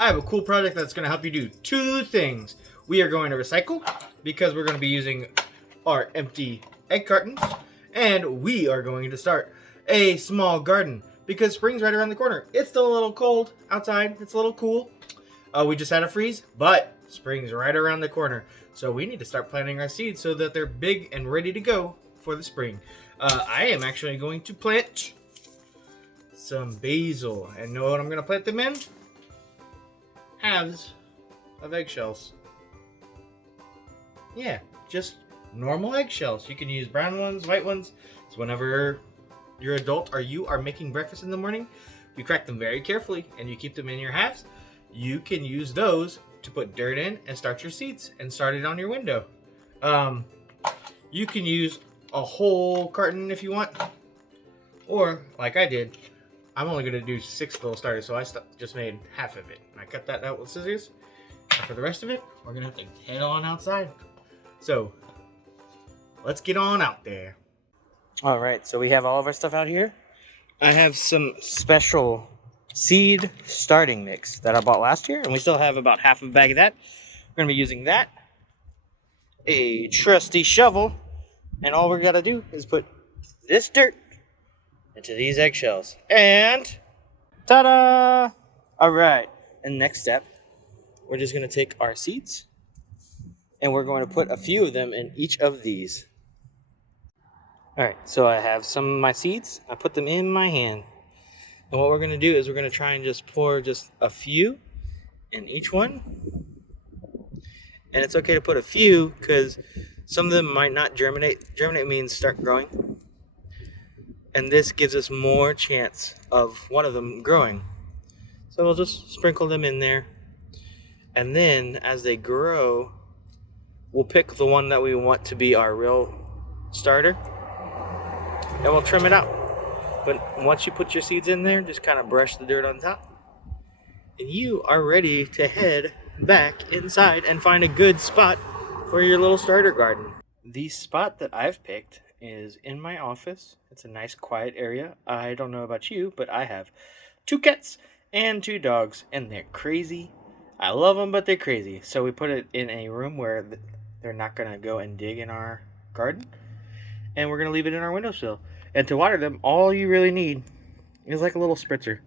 I have a cool project that's going to help you do two things. We are going to recycle because we're going to be using our empty egg cartons, and we are going to start a small garden because spring's right around the corner. It's still a little cold outside. It's a little cool. We just had a freeze, but spring's right around the corner. So we need to start planting our seeds so that they're big and ready to go for the spring. I am actually going to plant some basil. And know what I'm going to plant them in? Halves of eggshells. Yeah, just normal eggshells. You can use brown ones, white ones. So whenever you're adult or you are making breakfast in the morning, you crack them very carefully and you keep them in your halves. You can use those to put dirt in and start your seeds and start it on your window. You can use a whole carton if you want, or like I did, I'm only going to do 6 little starters, so I just made half of it. I cut that out with scissors, and for the rest of it, we're going to have to head on outside. So, let's get on out there. Alright, so we have all of our stuff out here. I have some special seed starting mix that I bought last year, and we still have about half of a bag of that. We're going to be using that, a trusty shovel, and all we're going to do is put this dirt into these eggshells. And ta-da! Alright, and next step, we're just going to take our seeds and we're going to put a few of them in each of these. Alright, so I have some of my seeds. I put them in my hand. And what we're going to do is we're going to try and just pour just a few in each one. And it's okay to put a few because some of them might not germinate. Germinate means start growing. And this gives us more chance of one of them growing. So we'll just sprinkle them in there. And then as they grow, we'll pick the one that we want to be our real starter. And we'll trim it out. But once you put your seeds in there, just kind of brush the dirt on top. And you are ready to head back inside and find a good spot for your little starter garden. The spot that I've picked is in my office. It's a nice quiet area. I don't know about you, but I have 2 cats and 2 dogs, and they're crazy. I love them, but they're crazy. So we put it in a room where they're not going to go and dig in our garden. And we're going to leave it in our windowsill. And to water them, all you really need is like a little spritzer.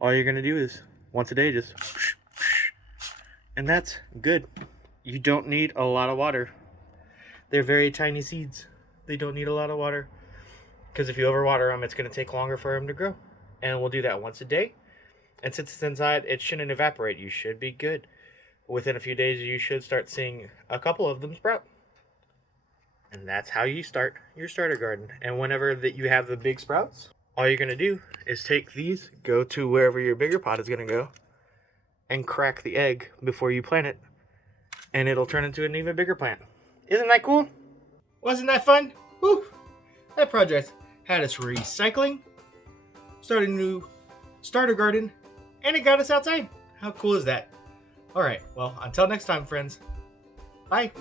All you're going to do is once a day just whoosh, whoosh, and that's good. You don't need a lot of water. They're very tiny seeds. They don't need a lot of water because if you overwater them, it's going to take longer for them to grow. And we'll do that once a day. And since it's inside, it shouldn't evaporate. You should be good. Within a few days, you should start seeing a couple of them sprout. And that's how you start your starter garden. And whenever that you have the big sprouts, all you're going to do is take these, go to wherever your bigger pot is going to go, and crack the egg before you plant it. And it'll turn into an even bigger plant. Isn't that cool? Wasn't that fun? Woo! That project had us recycling, started a new starter garden, and it got us outside. How cool is that? Alright, well, until next time, friends. Bye!